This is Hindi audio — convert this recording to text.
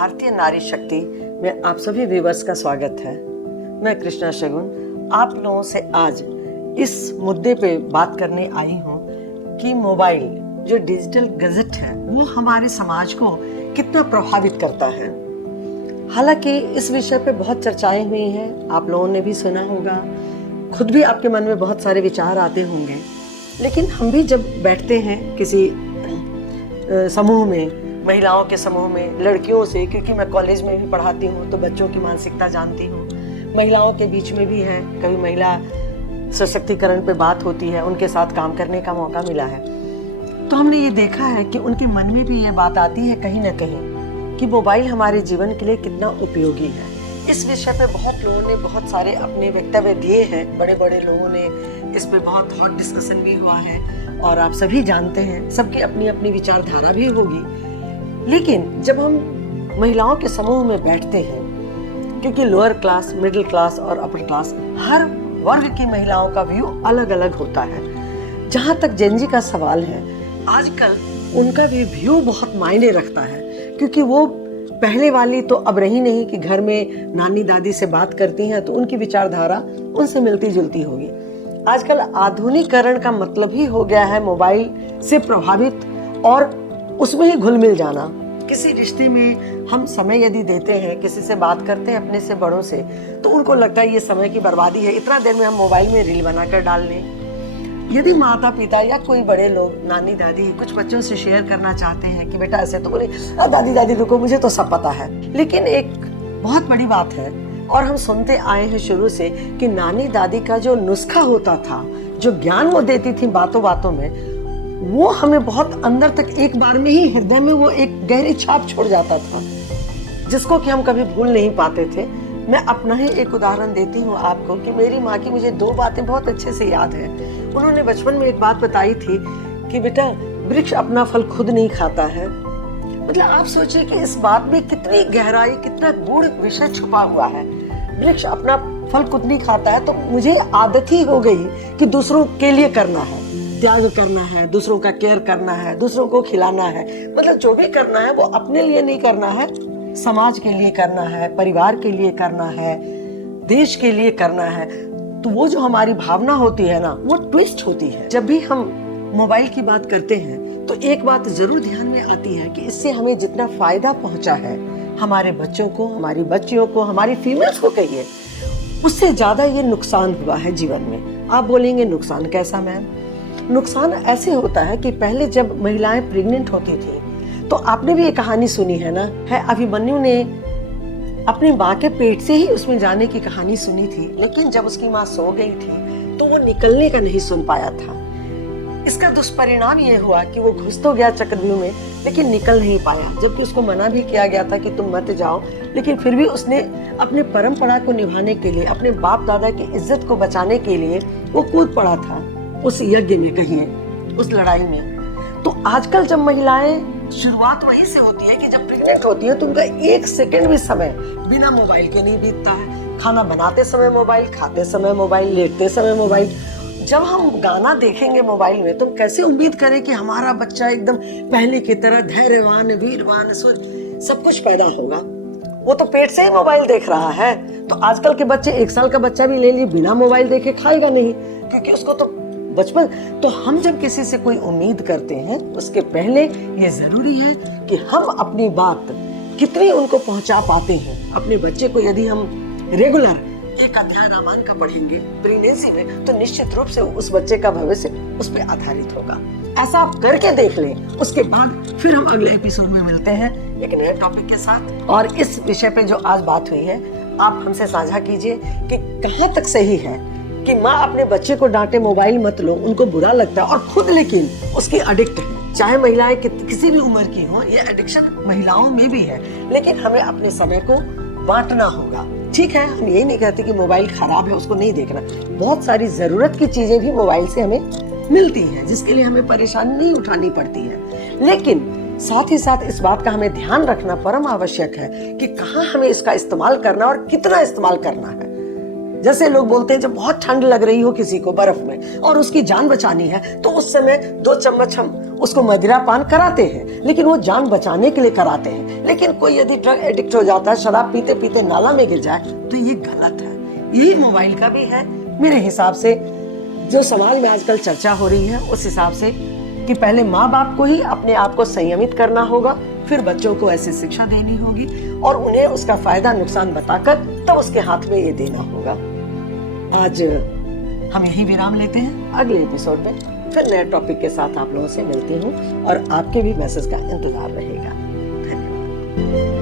भारतीय नारी शक्ति में आप सभी व्यूअर्स का स्वागत है। मैं कृष्णा शगुन आप लोगों से आज इस मुद्दे पे बात करने आई हूँ कि मोबाइल जो डिजिटल गैजेट है वो हमारे समाज को कितना प्रभावित करता है। हालांकि इस विषय पे बहुत चर्चाएं हुई हैं, आप लोगों ने भी सुना होगा, खुद भी आपके मन में बहुत सारे विचार आते होंगे। लेकिन हम भी जब बैठते हैं किसी समूह में, महिलाओं के समूह में, लड़कियों से, क्योंकि मैं कॉलेज में भी पढ़ाती हूँ तो बच्चों की मानसिकता जानती हूँ, महिलाओं के बीच में भी है, कभी महिला सशक्तिकरण पे बात होती है, उनके साथ काम करने का मौका मिला है, तो हमने ये देखा है कि उनके मन में भी ये बात आती है कहीं ना कहीं कि मोबाइल हमारे जीवन के लिए कितना उपयोगी है। इस विषय पे बहुत लोगों ने बहुत सारे अपने वक्तव्य दिए हैं, बड़े बड़े लोगों ने इस पे बहुत हॉट डिस्कशन भी हुआ है और आप सभी जानते हैं, सबकी अपनी अपनी विचारधारा भी होगी। लेकिन जब हम महिलाओं के समूह में बैठते हैं, क्योंकि लोअर क्लास, मिडिल क्लास और अपर क्लास, हर वर्ग की महिलाओं का व्यू अलग अलग होता है। जहाँ तक जेनजी का सवाल है, आजकल उनका भी व्यू बहुत मायने रखता है, क्योंकि वो पहले वाली तो अब रही नहीं कि घर में नानी दादी से बात करती हैं तो उनकी विचारधारा उनसे मिलती जुलती होगी। आजकल आधुनिकीकरण का मतलब ही हो गया है मोबाइल से प्रभावित और उसमें ही घुल मिल जाना। किसी रिश्ते में हम समय यदि देते हैं, किसी से बात करते हैं अपने से बड़ों से, तो उनको लगता है ये समय की बर्बादी है, इतना देर में हम मोबाइल में रील बनाकर डाल लें। यदि माता पिता या कोई बड़े लोग, नानी दादी, कुछ बच्चों से शेयर करना चाहते हैं कि बेटा ऐसे, तो बोले दादी दादी रुको, मुझे तो सब पता है। लेकिन एक बहुत बड़ी बात है और हम सुनते आए हैं शुरू से कि नानी दादी का जो नुस्खा होता था, जो ज्ञान वो देती थी बातों बातों में, वो हमें बहुत अंदर तक एक बार में ही हृदय में वो एक गहरी छाप छोड़ जाता था, जिसको कि हम कभी भूल नहीं पाते थे। मैं अपना ही एक उदाहरण देती हूँ आपको कि मेरी माँ की मुझे दो बातें बहुत अच्छे से याद है। उन्होंने बचपन में एक बात बताई थी कि बेटा, वृक्ष अपना फल खुद नहीं खाता है। मतलब आप सोचिए कि इस बात में कितनी गहराई, कितना गूढ़ विषय छुपा हुआ है। वृक्ष अपना फल खुद नहीं खाता है, तो मुझे आदत ही हो गई कि दूसरों के लिए करना है, त्याग करना है, दूसरों का केयर करना है, दूसरों को खिलाना है। मतलब जो भी करना है वो अपने लिए नहीं करना है, समाज के लिए करना है, परिवार के लिए करना है, देश के लिए करना है। तो वो जो हमारी भावना होती है ना, वो ट्विस्ट होती है। जब भी हम मोबाइल की बात करते हैं तो एक बात जरूर ध्यान में आती है कि इससे हमें जितना फायदा पहुंचा है, हमारे बच्चों को, हमारी बच्चियों को, हमारी फीमेल्स को कहिए, उससे ज्यादा ये नुकसान हुआ है जीवन में। आप बोलेंगे नुकसान कैसा मैम? नुकसान ऐसे होता है कि पहले जब महिलाएं प्रेग्नेंट होती थी तो आपने भी ये कहानी सुनी है ना, है अभिमन्यु ने अपनी माँ के पेट से ही उसमें जाने की कहानी सुनी थी, लेकिन जब उसकी माँ सो गई थी तो वो निकलने का नहीं सुन पाया था। इसका दुष्परिणाम ये हुआ कि वो घुस तो गया चक्रव्यूह में, लेकिन निकल नहीं पाया, जबकि उसको मना भी किया गया था कि तुम मत जाओ। लेकिन फिर भी उसने अपने परंपरा को निभाने के लिए, अपने बाप दादा की इज्जत को बचाने के लिए वो कूद पड़ा था उस यज्ञ में, कहिए उस लड़ाई में। तो आजकल जब महिलाएं, शुरुआत वहीं से होती है कि जब प्रेग्नेंट होती है तो उनका एक सेकंड भी समय बिना मोबाइल के नहीं बीतता है। खाना बनाते समय मोबाइल, खाते समय मोबाइल, लेटते समय मोबाइल। जब हम गाना देखेंगे मोबाइल में तो कैसे उम्मीद करें कि हमारा बच्चा एकदम पहले की तरह धैर्यवान, वीरवान, सब कुछ पैदा होगा? वो तो पेट से ही मोबाइल देख रहा है। तो आजकल के बच्चे, 1 साल का बच्चा भी ले लिए, बिना मोबाइल देखे खाएगा नहीं, क्योंकि उसको तो बचपन। तो हम जब किसी से कोई उम्मीद करते हैं उसके पहले ये जरूरी है कि हम अपनी बात कितनी उनको पहुंचा पाते हैं। अपने बच्चे को यदि हम रेगुलर एक अध्याय रामायण का पढ़ेंगे प्रेगनेंसी में, तो निश्चित रूप से उस बच्चे का भविष्य उस पर आधारित होगा। ऐसा आप करके देख लें, उसके बाद फिर हम अगले एपिसोड में मिलते हैं एक नए टॉपिक के साथ। और इस विषय पे जो आज बात हुई है, आप हमसे साझा कीजिए कि कहाँ तक सही है कि माँ अपने बच्चे को डांटे मोबाइल मत लो, उनको बुरा लगता है और खुद लेकिन उसकी एडिक्ट है। चाहे महिलाएं किसी भी उम्र की हो, ये एडिक्शन महिलाओं में भी है, लेकिन हमें अपने समय को बांटना होगा। ठीक है, हम यही नहीं कहते कि मोबाइल खराब है, उसको नहीं देखना। बहुत सारी जरूरत की चीजें भी मोबाइल से हमें मिलती हैं, जिसके लिए हमें परेशानी नहीं उठानी पड़ती है। लेकिन साथ ही साथ इस बात का हमें ध्यान रखना परम आवश्यक है कि कहाँ हमें इसका इस्तेमाल करना और कितना इस्तेमाल करना है। जैसे लोग बोलते हैं जब बहुत ठंड लग रही हो किसी को बर्फ में और उसकी जान बचानी है तो उस समय 2 चम्मच हम उसको मदिरा पान कराते हैं, लेकिन वो जान बचाने के लिए कराते हैं। लेकिन कोई यदि ड्रग एडिक्ट हो जाता है, शराब पीते पीते नाला में गिर जाए, तो ये गलत है। यही मोबाइल का भी है मेरे हिसाब से। जो समाज में आजकल चर्चा हो रही है उस हिसाब से कि पहले माँ बाप को ही अपने आप को संयमित करना होगा, फिर बच्चों को ऐसी शिक्षा देनी होगी और उन्हें उसका फायदा नुकसान बताकर तब उसके हाथ में ये देना होगा। आज हम यही विराम लेते हैं। अगले एपिसोड में फिर नए टॉपिक के साथ आप लोगों से मिलती हूँ और आपके भी मैसेज का इंतजार रहेगा। धन्यवाद।